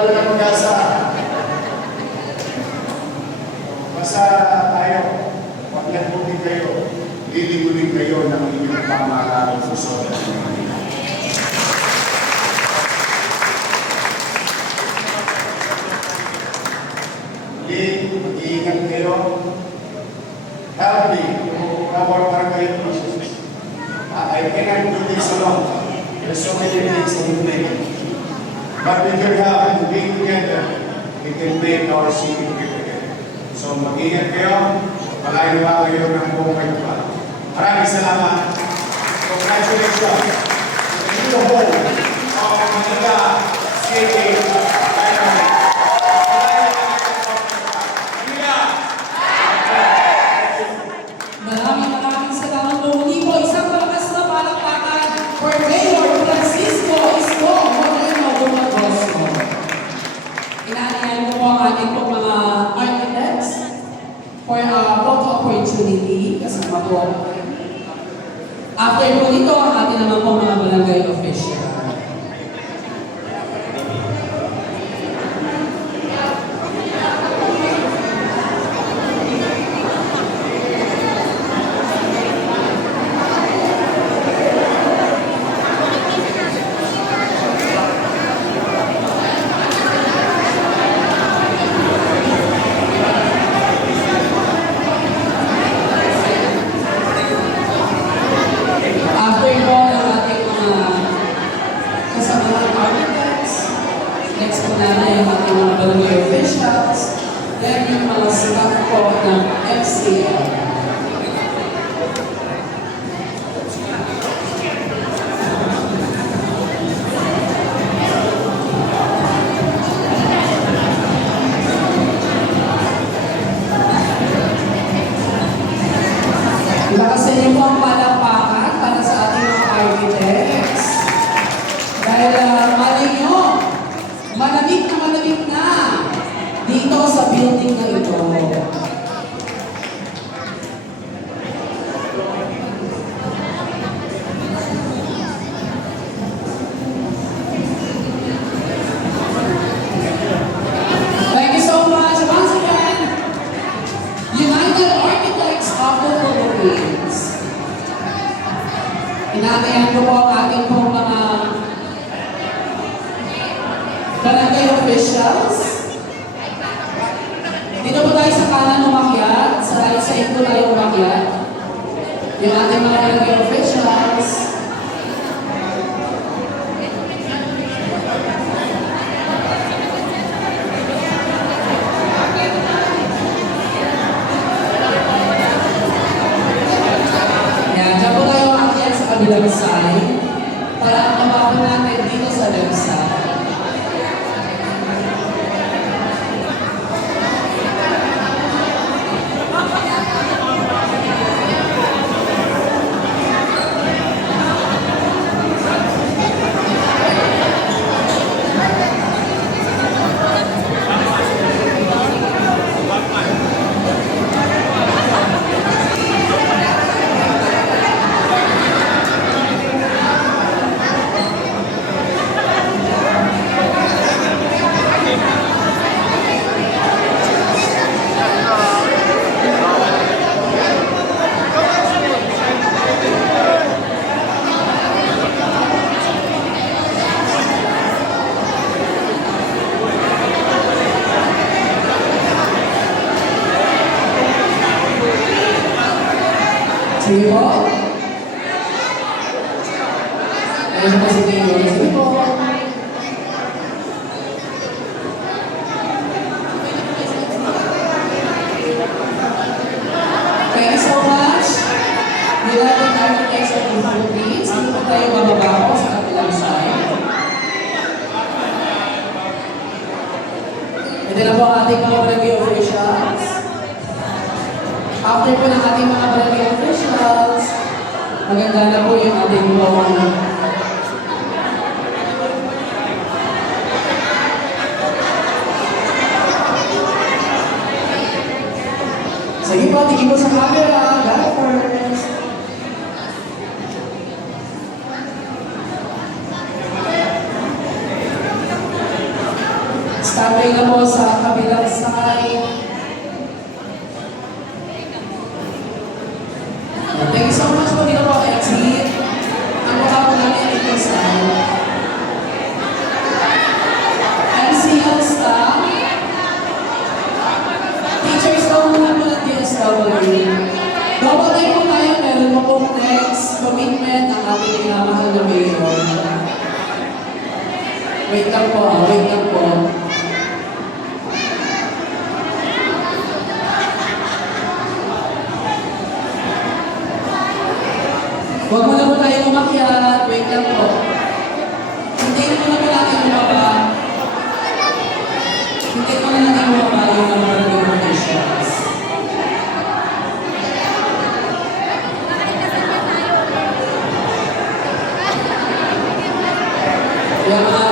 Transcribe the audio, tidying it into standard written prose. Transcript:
wala na mag-asa. Basta tayo, pag nagbuti kayo, liligunin kayo ng inyong pamahalaan sa soda. Mag-iingat kayo. Healthy. Cover para kayo. I cannot do this alone. There's so many things to make. But with your help and being together, we can make our city great again. So mag-iingat kayo. Palayo ba kayo ng buong kayo pa. Maraming salamat. Congratulations. In the whole of Manila City. Maraming salamat po. Muli po, isang malakas na palakpakan for Mayor Francisco Isko Moreno Dumagoso. Inaanayan ko po ang ating po mga architects for a photo opportunity. Kasama po. After po nito, ang ating naman po mga barangay official. Then yung mga staff po ng FCL. Lakasan niyo po ang palakpakan para sa ating mga architects. Dahil malay nyo, malamig na dito sa building na ito. Thank you so much. Once again, United Architects of the Philippines. Inaatayan ko po ang ating pong mga barangay officials. Dito po tayo sa kanan umakyat, sa right side po tayo umakyat. Yung ating mga barangay officials. Yan, dyan po tayo umakyat sa kabilang side. Para ang mababa natin dito sa left side. Sige po. Ayun po si Mayor. Sige po. Thank you so much. United Architects of the Philippines. Dito po tayo bababa po sa kabilang side. Ito na po ang ating mga barangay officials. After po ng ating mga barangay officials, maganda na po yung ating mga sige po, tingin po sa camera. God first. Standby na po sa kabilang side. Thank you so much po dito po, Exit. Ang mukha po namin dito sa NCL staff. Teachers daw muna po ng DSWD. Double time po tayo, meron po pong next commitment ng ating minamahal na mayor. Wait lang po, wait lang po. Huwag mo na po tayo umakyat, wait lang po. Hintayin mo na po natin umaba. Hintayin mo na natin umaba yung mga recommendations. Yung mga